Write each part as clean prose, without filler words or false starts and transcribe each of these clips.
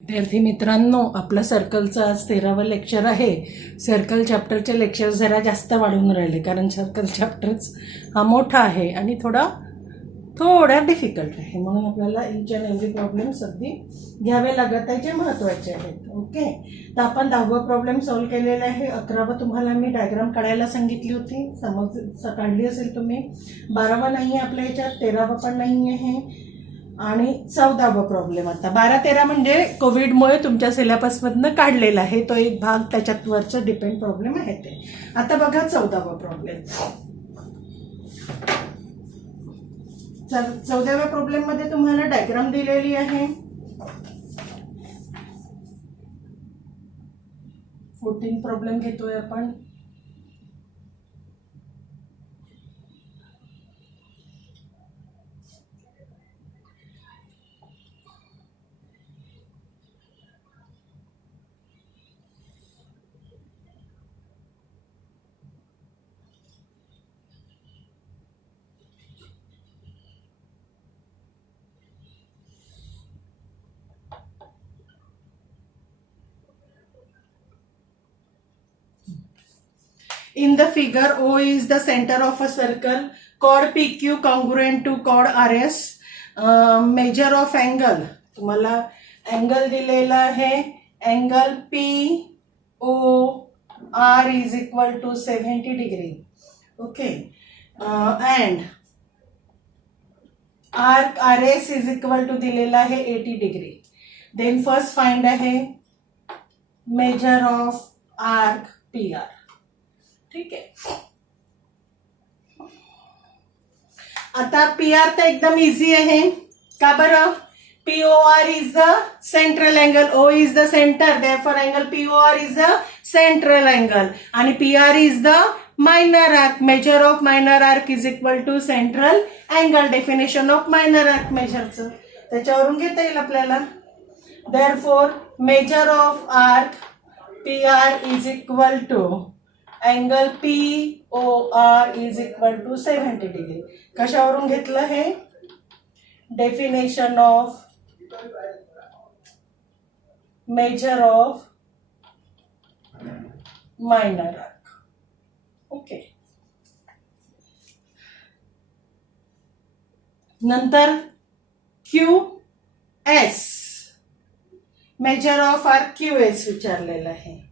विद्यार्थी मित्रांनो, आपलं सर्कलचं आज 13वं लेक्चर आहे. सर्कल चॅप्टरचे लेक्चर जरा जास्त वाढून राहिले कारण सर्कल चॅप्टरच हा मोठा आहे आणि थोडा डिफिकल्ट आहे, म्हणून आपल्याला इच अँड एव्हरी प्रॉब्लेम्स अगदी घ्यावे लागत आहे जे महत्त्वाचे आहेत. ओके, तर आपण 10वा प्रॉब्लेम सॉल्व्ह केलेला आहे. 11वा तुम्हाला मी डायग्राम काढायला सांगितली होती, काढली असेल तुम्ही. 12वा नाही आहे आपल्या ह्याच्यात, 13वा पण नाही आहे आणि 14वा प्रॉब्लेम. आता 12-13 म्हणजे कोविडमुळे तुमच्या सिलेबसमधनं काढलेला आहे, तो एक भाग त्याच्यात वरचं डिपेंड प्रॉब्लेम आहे ते. आता बघा 14वा प्रॉब्लेम. 14व्या प्रॉब्लेम मध्ये तुम्हाला डायग्राम दिलेली आहे. 14 प्रॉब्लेम घेतोय आपण. In the figure, O is the center of a circle. Chord PQ congruent to chord RS. Measure of angle. तुम्हाला अँगल दिलेला आहे. Angle POR is equal to 70 degree. Okay. And arc RS is equal to दिलेला आहे 80 degree. Then first find आहे measure of arc PR. ठीक आहे. आता PR तर एकदम इझी आहे. का बरं? POR is the central angle, O is the center, therefore angle POR is the central angle आणि PR is the minor arc. Measure of minor arc is equal to central angle. Definition of minor arc measureचं त्याच्यावरून घेता येईल आपल्याला. Therefore measure of arc PR is equal to angle POR is equal to 70 degree. कशावरून घेतलं हे? Definition of measure of minor arc. Okay. नंतर QS measure of arc QS विचारलेलं आहे.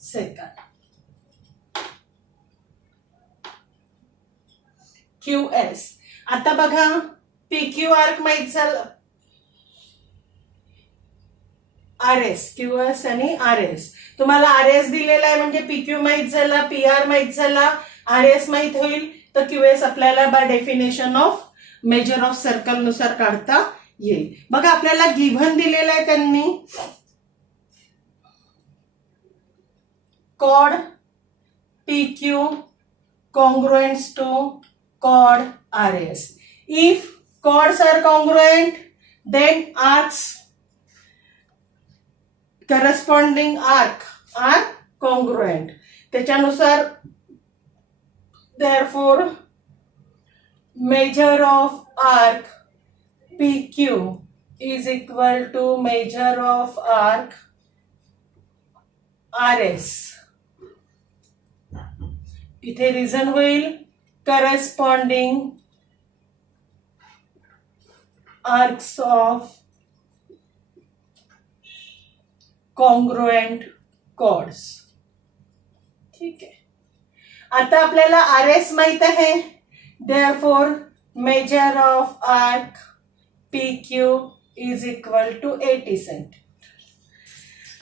Second QS. आता बघा PQ आर्क माहित झालं, RS, QS आणि RS. तुम्हाला RS दिलेला आहे म्हणजे PQ माहित झाला, PR माहित झाला, RS माहित होईल, तर QS आपल्याला by definition of measure of circle नुसार काढता येईल. बघा आपल्याला गिव्हन दिलेला आहे त्यांनी chord PQ congruent to chord RS. If chords are congruent, then arcs corresponding arc are congruent. त्याच्यानुसार therefore measure of arc PQ is equal to measure of arc RS. इथे रिझन होईल corresponding arcs of congruent chords. ठीक आहे. आता आपल्याला RS माहित आहे, therefore measure of arc PQ is equal to 80 centimetre.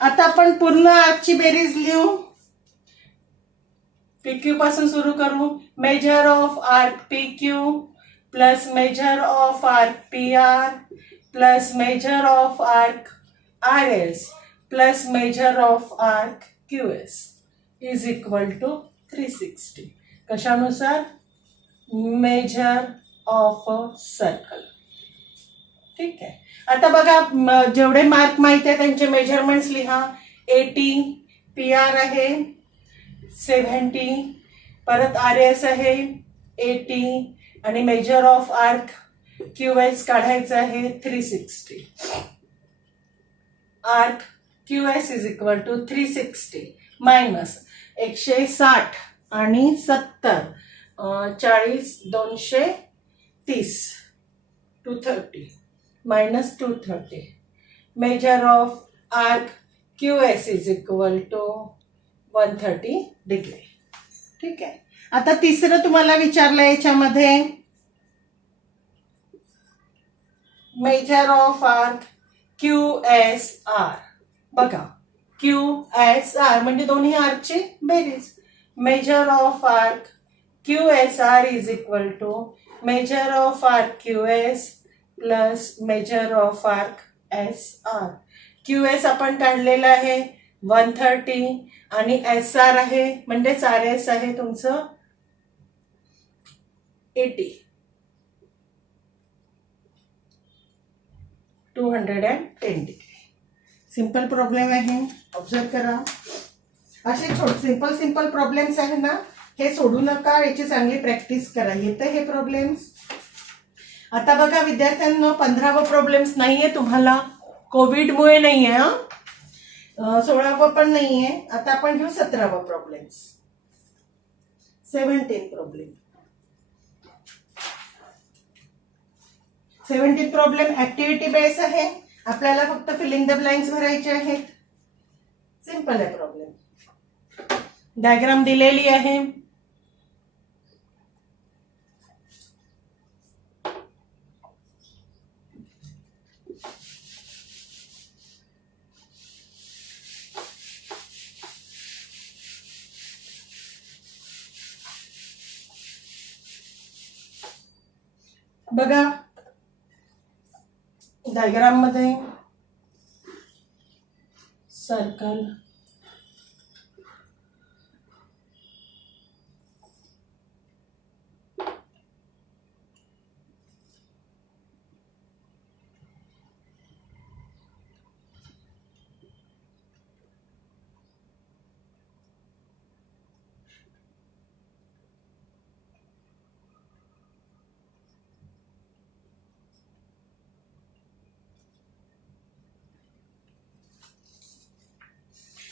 आता आपण पूर्ण आर्कची बेरीज लिहू. PQ पासून सुरू करू. Measure of arc PQ plus measure of arc PR plus measure of arc RS plus measure of arc QS is equal to 360. कशानुसार? Measure of a circle. ठीक आहे. आता बघा जेवढे मार्क माहिती आहे त्यांचे मेजरमेंट्स लिहा. 80 PR आहे, 70 परत RS आहे 80 आणि मेजर ऑफ आर्क QS काढायचं आहे 360. Arc QS is equal to 360 minus 160 आणि 70 40 230 230 minus 230. Measure of arc QS is equal to 130 degree. ठीक आहे. आता तिसरं तुम्हाला विचारलं याच्यामध्ये, मेजर ऑफ आर्क QSR. बघा QSR म्हणजे दोन्ही आर्कची बेरीज. Measure of arc QSR is equal to measure of arc QS plus measure of arc SR. QS आपण काढलेला आहे 130 आणि SR आहे म्हणजेच RS आहे तुमचं 80 210 डिग्री. सिंपल प्रॉब्लेम आहे, ऑब्झर्व करा. असे सिंपल प्रॉब्लेम्स आहे ना, हे सोडू नका, याची चांगली प्रॅक्टिस करा. येते हे प्रॉब्लेम्स. आता बघा विद्यार्थ्यांना 15वा प्रॉब्लेम्स नाहीये तुम्हाला, कोविडमुळे नाहीये. 16वा पण नाहीये. आता आपण घेऊ 17वा problems. 17 problem. 17 problem activity base आहे. आपल्याला फक्त फिलिंग द ब्लँक्स भरायचे आहेत. सिंपल आहे प्रॉब्लेम. डायग्राम दिलेली आहे. बघा डायग्राम मध्ये circle,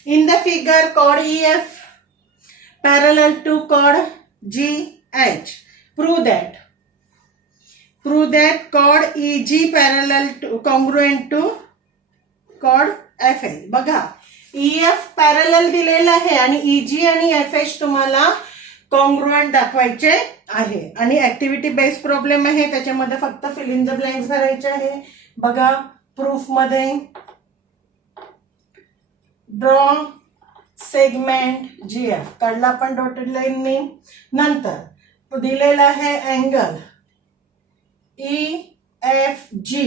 in the figure chord EF parallel to chord GH. Prove that chord EG parallel to congruent to chord FH. बघा EF पॅरलल दिलेला आहे आणि EG आणि FH तुम्हाला कॉन्ग्रुएंट दाखवायचे आहे. आणि ऍक्टिव्हिटी बेस्ड प्रॉब्लेम आहे, त्याच्यामध्ये फक्त फिल इन द ब्लँक्स भरायचे आहे. बघा प्रूफ मध्ये ड्रॉ सेगमेंट GF काढला आपण डॉटेड लाईनने. नंतर दिलेला आहे angle EFG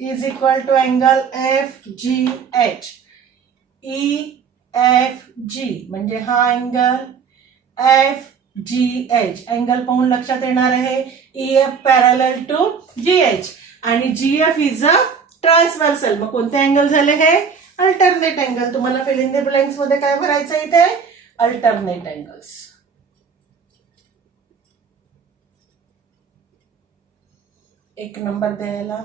is equal to angle FGH. EFG म्हणजे हा अँगल FGH अँगल पाहून लक्षात येणार आहे EF पॅरलल टू GH आणि GF इज अ ट्रान्सव्हर्सल. मग कोणते अँगल झाले हे? Alternate angle. तुम्हाला फिल इन द ब्लँक्स मध्ये काय भरायचं इथे? Alternate angles. एक नंबर द्यायला.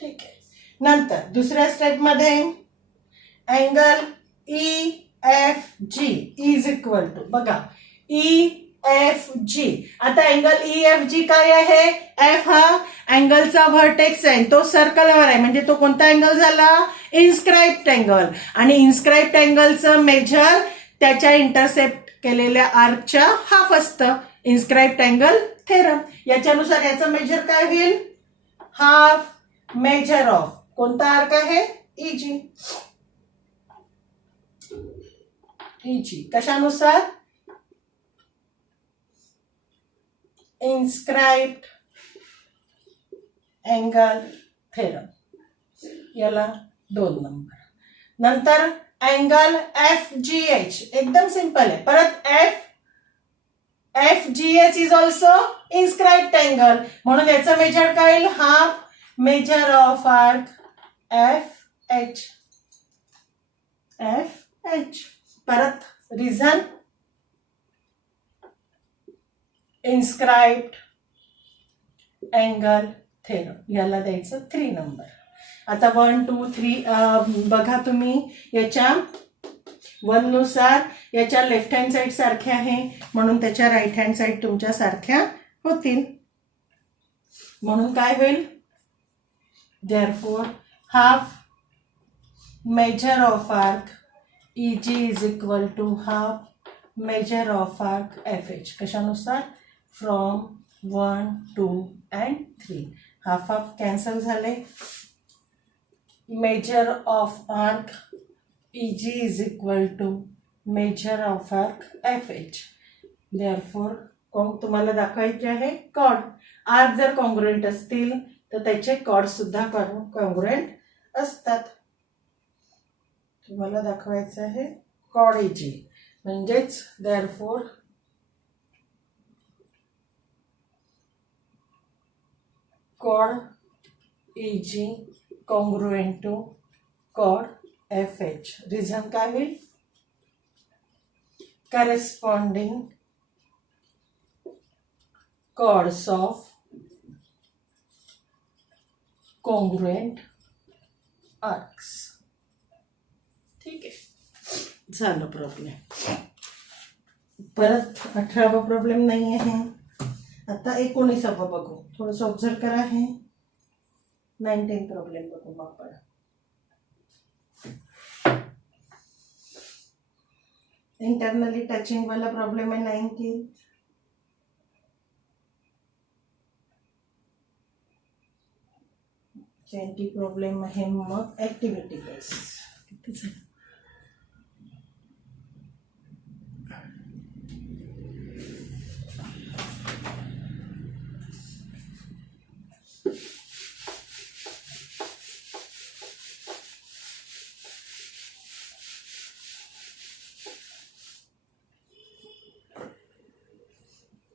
ठीक आहे. नंतर दुसऱ्या स्टेप मध्ये angle EFG is equal to बघा EFG. आता अँगल EFG काय आहे? F हा अँगलचा व्हर्टेक्स आहे, तो सर्कलवर आहे म्हणजे तो कोणता अँगल झाला? Inscribed angle. आणि इन्स्क्राइब्ड अँगलचं मेजर त्याच्या इंटरसेप्ट केलेल्या आर्कच्या हाफ असतं. Inscribed angle theorem. याच्यानुसार याचं मेजर काय होईल? हाफ मेजर ऑफ कोणता आर्क आहे? EG. कशानुसार? Inscribed angle theorem. याला 2 नंबर. नंतर अँगल FGH एकदम सिंपल आहे. परत FGH is also inscribed angle म्हणून याचं मेजर काय येईल? Half measure of arc FH. परत रिझन इन्स्क्राइब्ड अँगल थेरम, याला द्यायचं 3 नंबर. आता 1 2 3 बघा तुम्ही, याच्या 1 नुसार याच्या लेफ्ट हँड साईड सारख्या आहे, म्हणून त्याच्या राईट हँड साईड तुमच्या सारख्या होतील. म्हणून काय होईल, therefore half measure of arc EG is equal to half measure of arc FH. कशानुसार, from 1 2 and 3. Half half cancel झाले. Measure of arc EG is equal to measure of arc FH. Therefore तुम्हाला दाखवायचे आहे cord. Arc जर congruent असतील तर त्याचे cord सुद्धा कॉन्ग्रुएंट असतात. तुम्हाला दाखवायचं आहे कॉर्ड EG, म्हणजेच therefore chord EG congruent to chord FH. Reason काय होईल, corresponding chords of congruent arcs. ठीक आहे, झालं प्रॉब्लेम. परत 18वा प्रॉब्लेम नाही आहे. आता 19वा बघू. थोडंसं ऑब्झर्व करा. हे 19 प्रॉब्लेम बघू मग आपण. इंटरनली टचिंग वाला प्रॉब्लेम आहे 19. प्रॉब्लेम आहे मग ऍक्टिव्हिटी बेस. किती झालं,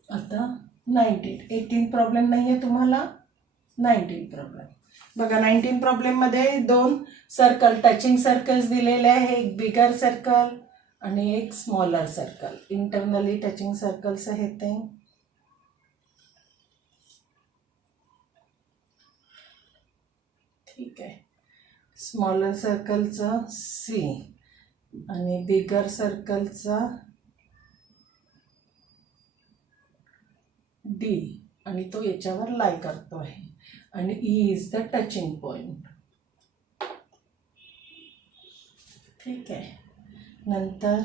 आता 19. 18 प्रॉब्लेम नाही आहे तुम्हाला, 19 प्रॉब्लेम बघा. 19 प्रॉब्लेम मध्ये 2 सर्कल टचिंग सर्कल्स दिलेले आहे, एक बिगर सर्कल आणि एक smaller circle. Internally touching circles आहेत ते. ठीक आहे, स्मॉलर सर्कलचा C आणि बिगर सर्कलचा D, आणि तो याच्यावर लाई करतो आहे, आणि E is the touching point. ठीक आहे, नंतर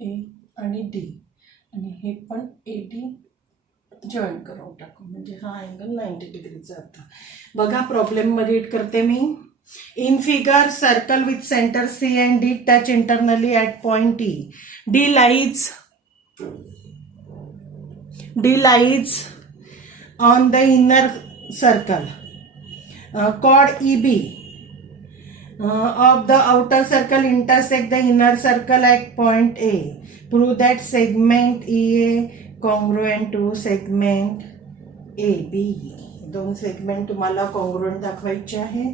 A आणि D, आणि हे पण AD जॉईन करून टाकू, म्हणजे हा अँगल 90 डिग्रीचा होता. बघा प्रॉब्लेम मध्ये रीड करते मी. In figure, circle with center C and D touch internally at point E. D lies on the inner circle. Chord EB of the outer circle intersect the inner circle at point A. Prove that segment EA congruent to segment AB. 2 segment तुम्हाला congruent दाखवायचे आहे.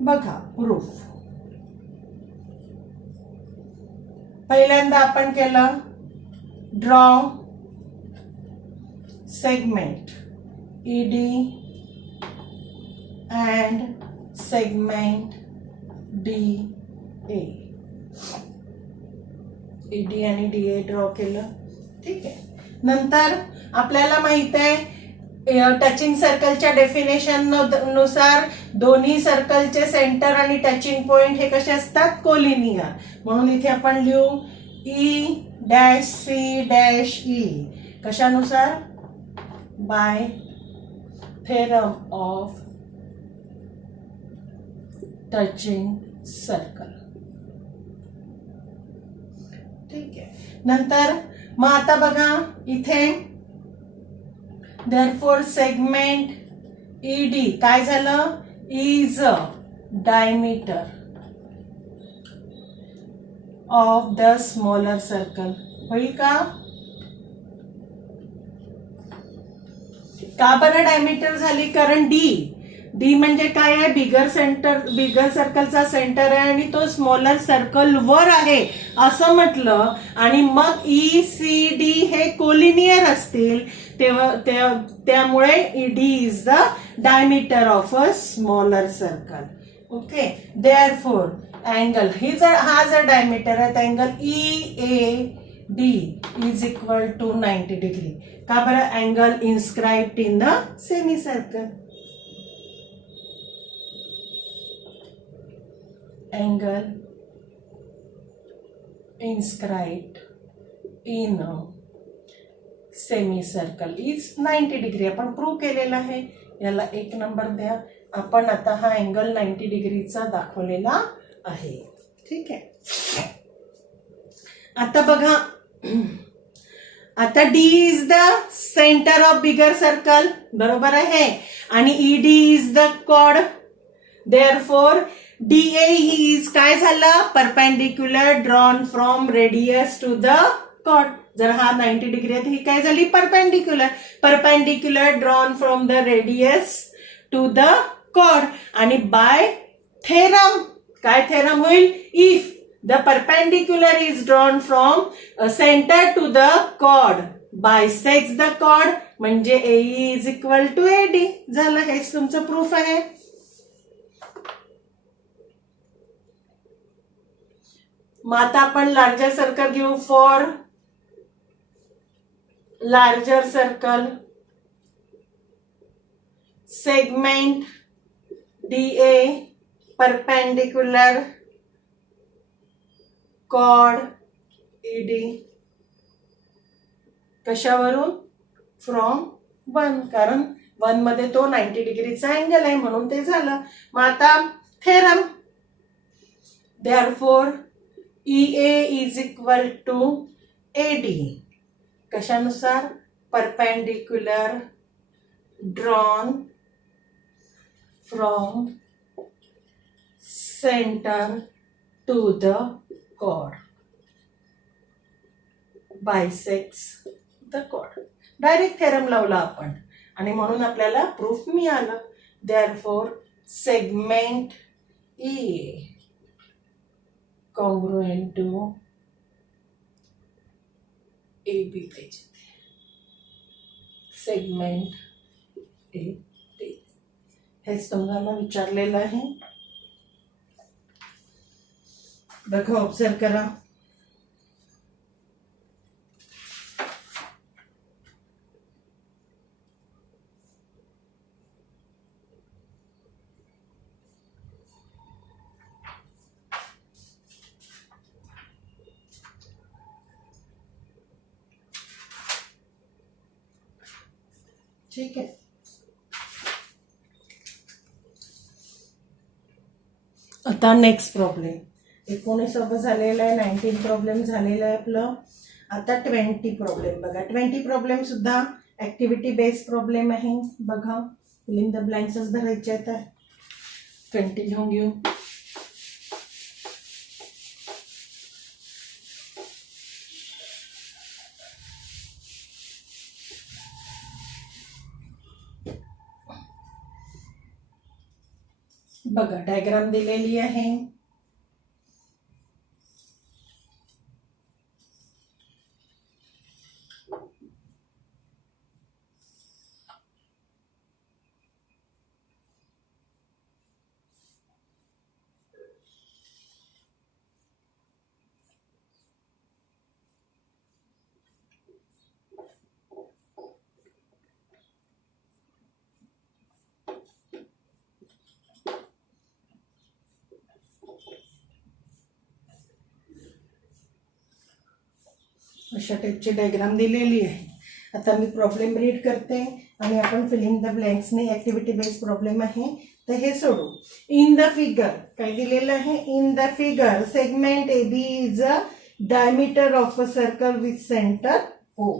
बघा proof. पहिल्यांदा आपण केलं, draw segment ED and segment DA. ED आणि DA draw केलं. ठीक आहे, नंतर आपल्याला माहित आहे टचिंग सर्कलच्या डेफिनेशन नुसार दोन्ही सर्कलचे सेंटर आणि टचिंग पॉइंट हे कसे असतात, कोलिनियर. म्हणून इथे आपण लिहू E'(C')E. कशानुसार, by theorem of touching circle. ठीक आहे, नंतर मग आता बघा इथे therefore segment ED काय झालं, is diameter of the smaller circle. होईल का बरं डायमीटर झाली, कारण D डी म्हणजे काय आहे, बिगर सर्कलचा सेंटर आहे आणि तो स्मॉलर सर्कल वर आहे असं म्हटलं, आणि मग ई सी डी हे कोलिनियर असतील त्यामुळे D is the diameter of a smaller circle. Okay, therefore angle हा जर डायमीटर आहे तर angle E A D is equal to 90 degree. का बरं? Angle inscribed in the semicircle. Angle inscribed in a semicircle is 90 degree. आपण prove केलेला आहे. याला 1 नंबर द्या. आपण आता हा अँगल 90 डिग्रीचा दाखवलेला आहे. ठीक आहे. आता बघा, आता D is the centre of bigger circle, बरोबर आहे, आणि E D is the chord. Therefore DA is काय झालं? Perpendicular drawn from radius to the chord. जर हा 90 डिग्री आहे, ही काय झाली? Perpendicular drawn from the radius to the chord. आणि बाय थेरम काय थेरम होईल? If the perpendicular is drawn from centre to the chord bisects the chord, म्हणजे AE is equal to AD झालं. हेच तुमचं प्रूफ आहे. मग आता आपण लार्जर सर्कल घेऊ. For larger circle segment DA perpendicular chord ED कशावरून? फ्रॉम 1, कारण 1 मध्ये तो 90 डिग्रीचा अँगल आहे म्हणून ते झालं. मग आता theorem. Therefore EA is equal to AD कशानुसार? Perpendicular drawn from centre to the chord bisects the chord. Direct theorem लावला आपण आणि म्हणून आपल्याला प्रूफ मिळालं. Therefore segment EA congruent to AB पाहिजे. सेगमेंट AB हेच तुम्हाला विचारलेलं आहे. बघा, ऑब्झर्व करा. ठीक आहे. आता नेक्स्ट प्रॉब्लेम. 19 झालेलं आहे, 19 प्रॉब्लेम झालेलं आहे आपलं. आता 20 प्रॉब्लेम बघा. 20 प्रॉब्लेम सुद्धा ऍक्टिव्हिटी बेस्ड प्रॉब्लेम आहे. बघा, फिल इन द ब्लँक्सच धरायचे आहेत. 20 लिहून घेऊ. बघा, डायग्राम दिलेली आहे. अशा टाईपची डायग्राम दिलेली आहे. आता मी प्रॉब्लेम रीड करते आणि आपण फिलिंग द ब्लँक्सने ऍक्टिव्हिटी बेस्ड प्रॉब्लेम आहे तर हे सोडू. इन द फिगर काय दिलेलं आहे? In the figure segment AB is a diameter of a circle with centre O.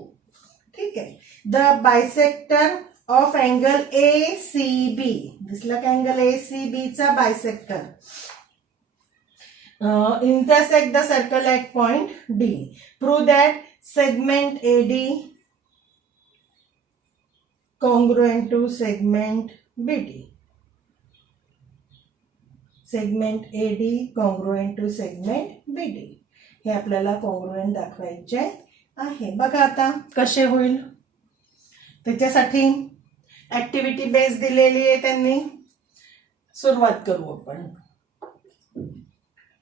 ठीक आहे. The bisector of angle ACB, दिसला का अँगल ACB चा bisector intersect the circle at point D. Prove that segment AD congruent to segment BD. Segment AD congruent to segment BD. हे आपल्याला congruent दाखवायचे आहे. बघा आता कसे होईल. त्याच्यासाठी ऍक्टिव्हिटी बेस दिलेली आहे त्यांनी. सुरुवात करू आपण.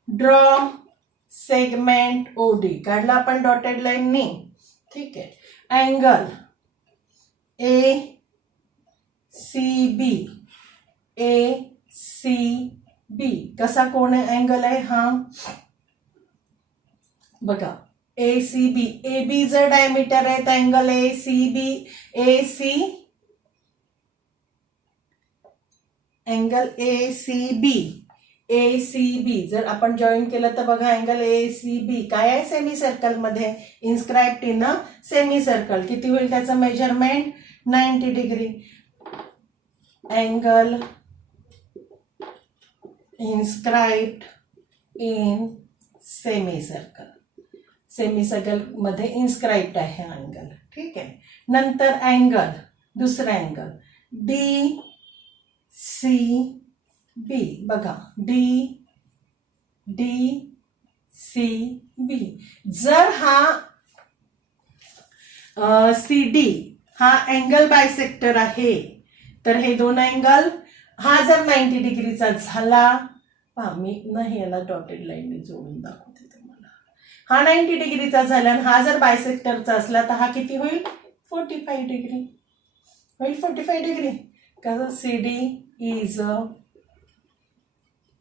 ड्रॉ सेगमेंट OD काढला आपण डॉटेड लाईननी. ठीक आहे. अँगल ACB कसा कोण आहे अँगल आहे हा. बघा ACB AB जर डायमीटर आहे तर अँगल अँगल ACB जर आपण जॉईन केलं तर बघा अँगल ACB काय आहे सेमी सर्कल मध्ये inscribed in a semi circle. किती होईल त्याचं measurement 90 degree. Angle inscribed in semi circle मध्ये इन्स्क्राइब्ड आहे अँगल. ठीक आहे. नंतर अँगल दुसरा अँगल DCB बघा DCB. जर हा CD हा अँगल बायसेक्टर आहे तर हे दोन अँगल हा जर 90 डिग्रीचा झाला. मी नाही याला डॉटेड लाईनने जोडून दाखवते तुम्हाला. हा 90 डिग्रीचा झाला आणि हा जर बायसेक्टरचा असला तर हा किती होईल 45 डिग्री होईल. 45 डिग्री कारण CD is a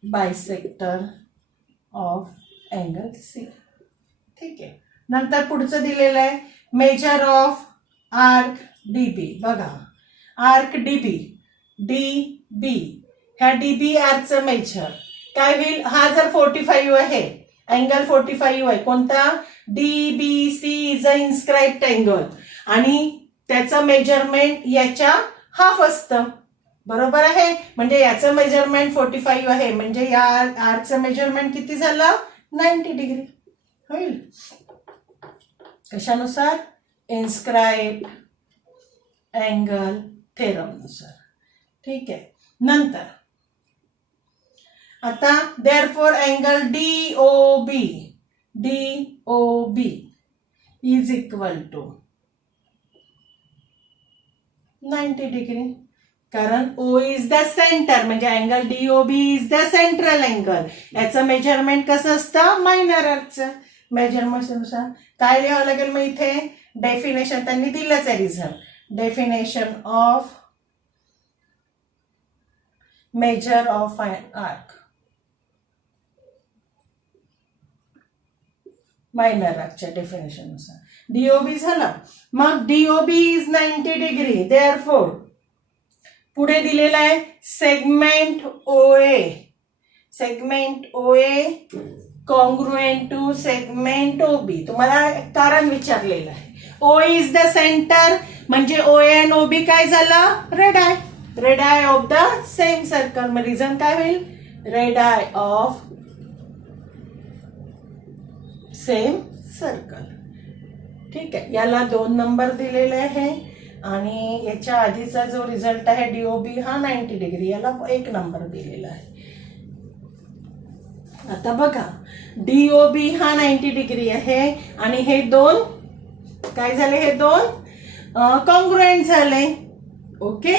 bisector of angle C. ठीक आहे. नंतर पुढचं दिलेलं आहे मेजर ऑफ आर्क DB. बघा आर्क DB ह्या DB आर्कचं मेजर काय होईल. हा जर 45 आहे अँगल 45 आहे कोणता DBC is a inscribed angle आणि त्याचं मेजरमेंट याच्या हाफ असतं. बरोबर आहे. म्हणजे याचं मेजरमेंट 45 आहे म्हणजे या आर्कचं मेजरमेंट किती झालं 90 डिग्री होईल. कशानुसार इन्स्क्राइब्ड अँगल थेरम नुसार. ठीक आहे. नंतर आता therefore angle DOB is equal to 90 degree कारण O इज द सेंटर म्हणजे angle DOB is the central angle. याचं मेजरमेंट कसं असतं मायनर आर्कचं मेजरमेंटनुसार काय लिहावं लागेल. मग इथे डेफिनेशन त्यांनी दिलंच आहे result. Definition of measure of arc minor आर्कच्या डेफिनेशननुसार DOB झाला. मग DOB इज 90 डिग्री. देअरफॉर पुढे दिलेला आहे segment OA congruent to segment OB. तुम्हाला कारण विचारलेलं आहे. O इज द सेंटर म्हणजे OA आणि OB काय झालं radii of the same circle. मग रिझन काय होईल radii of same circle. ठीक आहे. याला 2 नंबर दिलेले आहे आणि याच्या आधीचा जो रिझल्ट आहे DOB हा 90 डिग्री याला 1 नंबर दिलेला आहे. आता बघा DOB हा 90 डिग्री आहे आणि हे दोन काय झाले हे दोन कॉन्ग्रुएंट झाले. ओके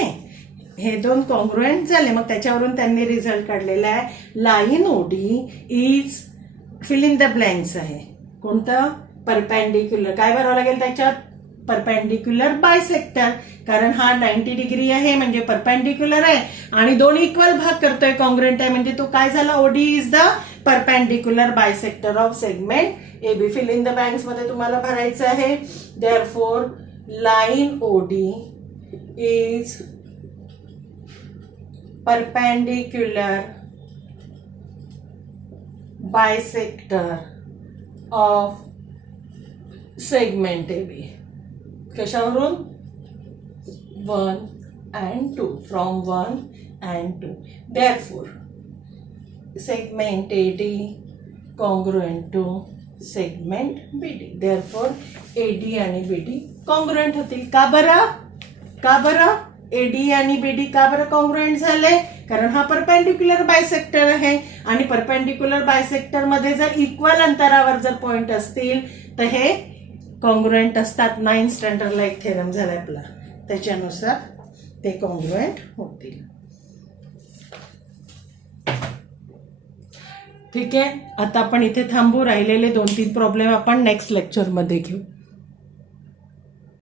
हे दोन कॉन्ग्रुएंट झाले. मग त्याच्यावरून त्यांनी रिझल्ट काढलेला आहे line OD is fill in the blanks आहे. कोणतं परपेंडिक्युलर काय भरावं लागेल त्याच्यात परपेंडिक्युलर बायसेक्टर कारण हा 90 डिग्री आहे म्हणजे परपेंडिक्युलर आहे आणि दोन इक्वल भाग करतोय कॉन्ग्रुएंट आहे म्हणजे तो काय झाला OD is the perpendicular bisector of segment AB. Fill in the blanks मध्ये तुम्हाला भरायचं आहे. Therefore line OD is perpendicular bisector of segment AB. कशावरून 1 and 2 from 1 and 2. Therefore segment AD congruent to segment BD. Therefore AD आणि BD congruent होतील. का बरं AD आणि BD का बरं congruent झाले कारण हा परपेंडिक्युलर बायसेक्टर आहे आणि परपेंडिक्युलर बायसेक्टर मध्ये जर इक्वल अंतरावर जर पॉइंट असतील तर हे कॉन्ग्रुएंट असतात. 9th स्टँडर्डला एक थेरम झालाय आपला, त्याच्यानुसार ते कॉन्ग्रुएंट होतील. ठीक आहे, आता आपण इथे थांबू. राहिलेले 2-3 प्रॉब्लेम आपण नेक्स्ट लेक्चरमध्ये घेऊ.